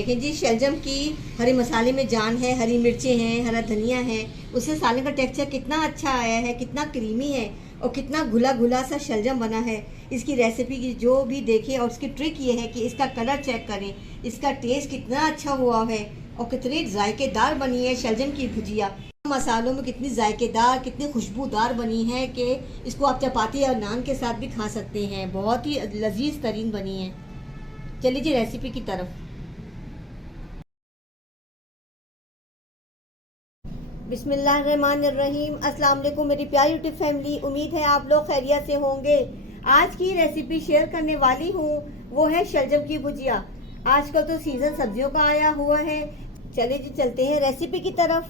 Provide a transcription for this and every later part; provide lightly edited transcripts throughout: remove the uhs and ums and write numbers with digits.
देखें जी, शलजम की हरे मसाले में जान है, हरी मिर्चें हैं, हरा धनिया है, उससे सालन का टेक्सचर कितना अच्छा आया है, कितना क्रीमी है और कितना घुला घुला सा शलजम बना है। इसकी रेसिपी की जो भी देखे, और उसकी ट्रिक ये है कि इसका कलर चेक करें, इसका टेस्ट कितना अच्छा हुआ है और कितनी जायकेदार बनी है शलजम की भुजिया। मसालों में कितनी जायकेदार, कितनी खुशबूदार बनी है कि इसको आप चपाती और नान के साथ भी खा सकते हैं। बहुत ही लजीज तरीन बनी है। चलिए जी रेसिपी की तरफ। बिस्मिल्लाहिर्रहमानिर्रहीम। अस्सलाम वालेकुम मेरी प्यारी यूट्यूब फैमिली, उम्मीद है आप लोग खैरियत से होंगे। आज की रेसिपी शेयर करने वाली हूँ वो है शलजम की भुजिया। आजकल तो सीजन सब्जियों का आया हुआ है। चलिए जी चलते हैं रेसिपी की तरफ।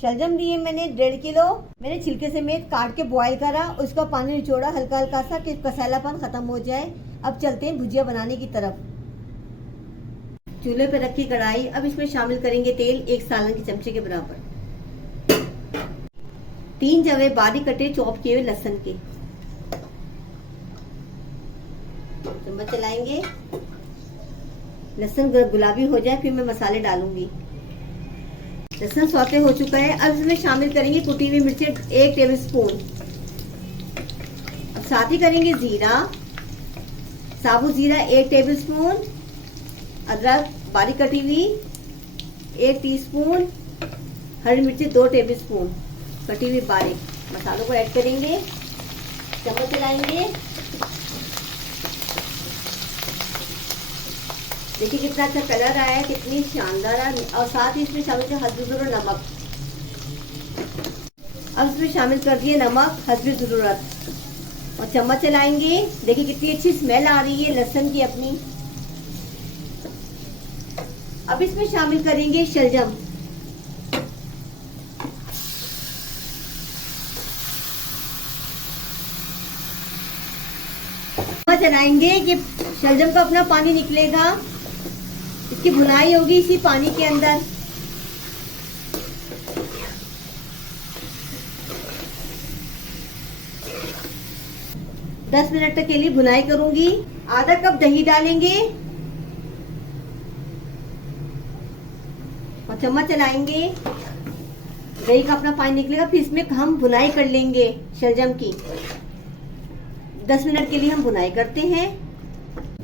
शलजम लिए मैंने 1.5 किलो। मैंने छिलके समेत काट के बॉईल करा, उसका पानी निचोड़ा हल्का हल्का सा कि कसालापन खत्म हो जाए। अब चलते हैं भुजिया बनाने की तरफ। चूल्हे पर रखी कढ़ाई, अब इसमें शामिल करेंगे तेल 1 सालन के चमचे के बराबर। 3 जवे बारीक कटे चॉप किए हुए लहसुन के। चम्मच चलाएंगे, लहसुन गुलाबी हो जाए फिर मैं मसाले डालूंगी। लहसुन सौते हो चुका है, अब इसमें शामिल करेंगे कुटी हुई मिर्चें 1 टेबलस्पून। अब साथ ही करेंगे जीरा, साबुत जीरा 1 टेबलस्पून, अदरक बारीक कटी हुई 1 टीस्पून, हरी मिर्ची 2 टेबलस्पून कटी हुई बारीक। मसालों को ऐड करेंगे, चम्मच चलाएंगे। देखिए कितना अच्छा कलर आया है, कितनी शानदार है। और साथ ही इसमें शामिल हल्दी जरूरत नमक। अब इसमें शामिल कर दिए नमक हल्दी जरूरत और चम्मच चलाएंगे। देखिए कितनी अच्छी स्मेल आ रही है लहसुन की अपनी। अब इसमें शामिल करेंगे शलजम। चलाएंगे कि शलजम का अपना पानी निकलेगा, इसकी भुनाई होगी इसी पानी के अंदर। दस मिनट तक के लिए भुनाई करूंगी। आधा कप दही डालेंगे और चम्मच चलाएंगे। दही का अपना पानी निकलेगा, फिर इसमें हम भुनाई कर लेंगे शलजम की। 10 मिनट के लिए हम भुनाई करते हैं।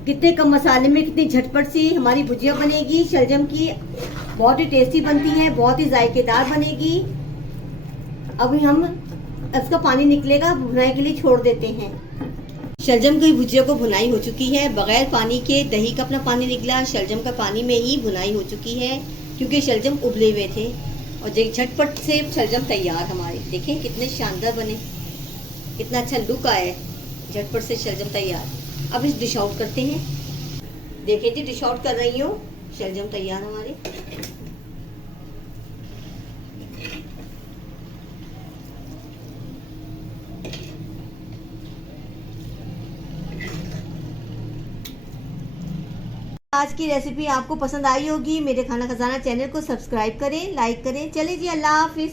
कितने कम मसाले में कितनी झटपट सी हमारी भुजिया बनेगी शलजम की। बहुत ही टेस्टी बनती है, बहुत ही जायकेदार बनेगी। अभी हम इसका पानी निकलेगा, भुनाई के लिए छोड़ देते हैं। शलजम की भुजिया को भुनाई हो चुकी है, बगैर पानी के। दही का अपना पानी निकला, शलजम का पानी में ही भुनाई हो चुकी है क्योंकि शलजम उबले हुए थे। और झटपट से शलजम तैयार हमारे। देखें कितने शानदार बने, कितना अच्छा लुक आया है। झटपट से शलजम तैयार। अब इस डिश आउट करते हैं। देखिए जी डिश आउट कर रही हूँ, शलजम तैयार हमारे। आज की रेसिपी आपको पसंद आई होगी। मेरे खाना खजाना चैनल को सब्सक्राइब करें, लाइक करें। चलिए जी, अल्लाह हाफिज।